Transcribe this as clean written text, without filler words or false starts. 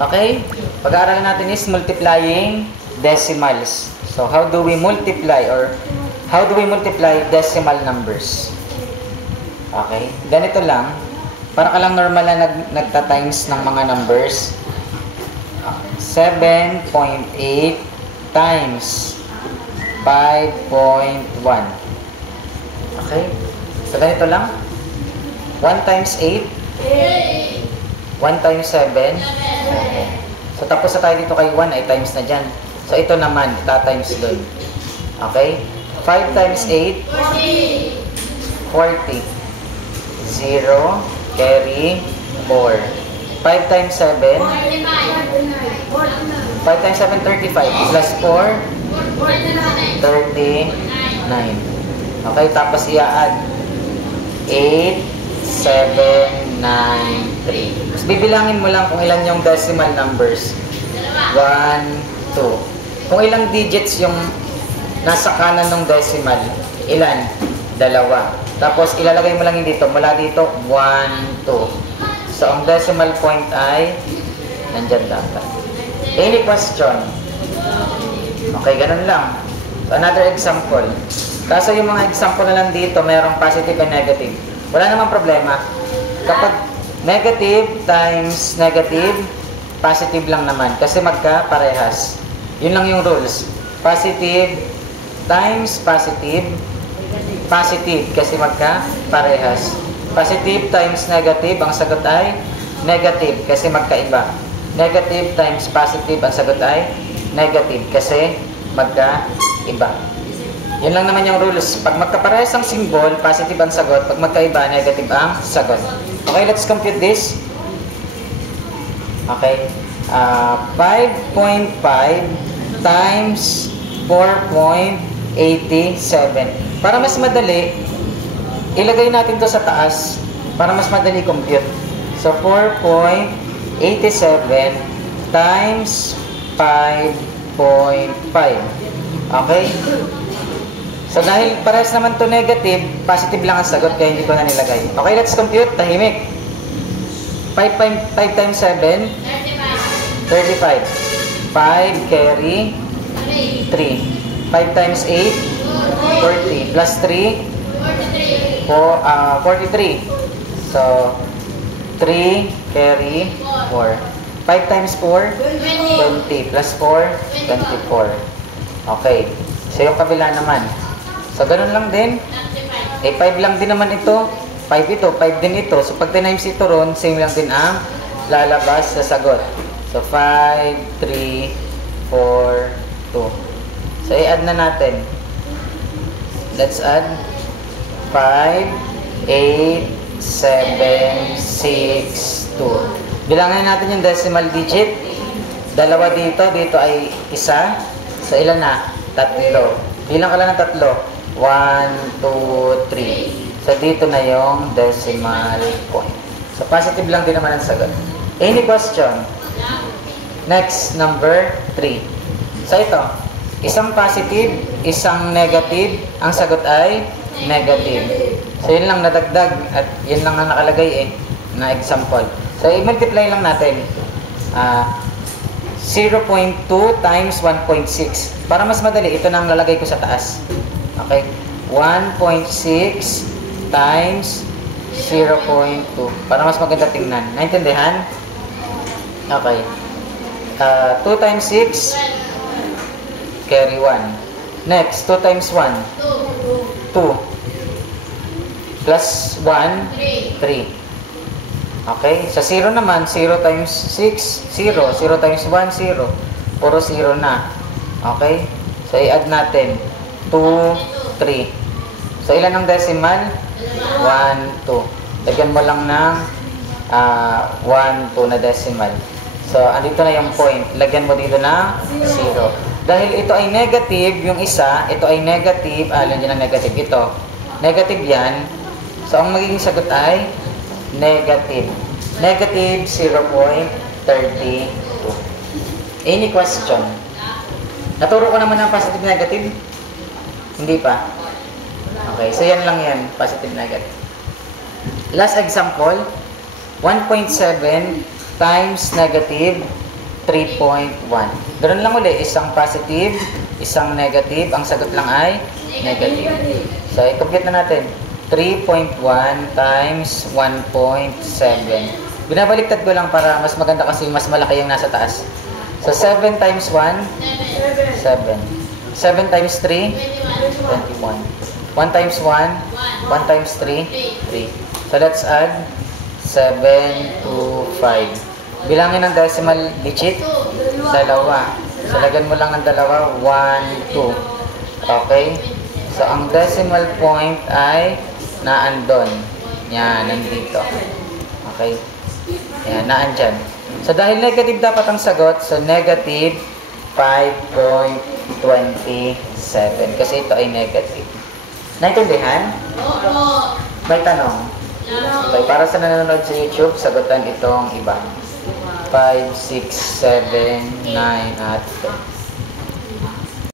Okay? Pag-aaralan natin is multiplying decimals. So, how do we multiply decimal numbers? Okay? Ganito lang. Para ka lang normal na nagta-times ng mga numbers. 7.8 times 5.1. Okay? So, ganito lang. 1 times 8. 1 times 7. So, tapos na tayo dito kay 1 ay times na dyan. So, ito naman, ta-times doon. Okay? 5 times 8. 40. 0. Carry. 4. 5 times 7. 5 times 7, 35. Plus 4. 39. Okay, tapos i-add 8, 7, 9, 3. Tapos bibilangin mo lang kung ilan yung decimal numbers. 1, 2. Kung ilang digits yung nasa kanan ng decimal, ilan? 2. Tapos ilalagay mo lang yung dito. Mula dito, 1, 2. So, ang decimal point ay nandyan dapat. Any question? Okay, ganun lang. So, another example. Kaso yung mga example na lang dito, mayroong positive and negative. Wala namang problema. Kapag negative times negative, positive lang naman. Kasi magka-parehas. Yun lang yung rules. Positive times positive, positive kasi magka-parehas. Positive times negative, ang sagot ay negative kasi magkaiba. Negative times positive, ang sagot ay negative kasi magkaiba. Yun lang naman yung rules. Pag magkaparehas ang symbol, positive ang sagot. Pag magkaiba, negative ang sagot. Okay, let's compute this. Okay. 5.5 times 4.87. Para mas madali, ilagay natin to sa taas para mas madali compute. So, 4.87 times 5.5. Okay? So, dahil parehas naman to negative, positive lang ang sagot, kaya hindi ko na nilagay. Okay, let's compute. Tahimik. 5 times 7? 35. 5 carry 3. 5 times 8? 40. Plus 3? 43. So, 3 carry 4. 5 times 4? 20. Plus 4? 24. Okay. So, yung kabila naman. So, ganun lang din. 5 lang din naman ito. 5 ito. 5 din ito. So, pag tinimes ito ron, same lang din ang lalabas sa sagot. So, 5, 3, 4, 2. So, i-add na natin. Let's add 5, 8, 7, 6, 2. Bilangin natin yung decimal digit. Dalawa dito. Dito ay isa. So, ilan na? 3. Bilang ka lang ng 3. 1, 2, 3. So, dito na yung decimal point. So, positive lang din naman ang sagot. Any question? Next, number 3. So, ito. Isang positive, isang negative. Ang sagot ay negative. So, yun lang nadagdag. At yun lang ang nakalagay na example. So, i-multiply lang natin. 0.2 times 1.6. Para mas madali, ito na ang lalagay ko sa taas. Okay? 1.6 times 0.2. Para mas maganda tingnan. Naintindihan? Okay. 2 times 6, carry 1. Next, 2 times 1. 2. Plus 1, 3. Okay? Sa 0 naman, 0 times 6, 0. 0 times 1, 0. Puro 0 na. Okay? So, i-add natin. 2, 3. So, ilan ang decimal? 1, 2. Lagyan mo lang ng 1, 2 na decimal. So, andito na yung point. Lagyan mo dito na 0. Dahil ito ay negative, yung isa, ito ay negative. Alam niyo ng negative. Ito. Negative yan. So, ang magiging sagot ay negative. Negative 0.32. Any question? Naturo ko naman ng positive negative? Hindi pa? Okay, so yan lang yan. Positive negative. Last example. 1.7 times negative 3.1. Ganun lang uli, isang positive, isang negative, ang sagot lang ay negative. So, i-compute na natin. 3.1 times 1.7. Binabaliktad ko lang para mas maganda kasi mas malaki yung nasa taas. So, 7 times 1, 7. 7 times 3, 21. 1 times 1, 1 times 3, 3. So, let's add 7 to 5. Bilangin ng decimal digit, dalawa. So, lagyan mo lang ng dalawa, 1, 2. Okay? So, ang decimal point ay naandun. Yan, nandito. Okay? Yan, naandyan. So, dahil negative dapat ang sagot, so negative 5.27. Kasi ito ay negative. Naintindihan? May tanong? Okay, para sa nanonood sa YouTube, sagutan itong iba. 5, 6, 7, 9, at 10.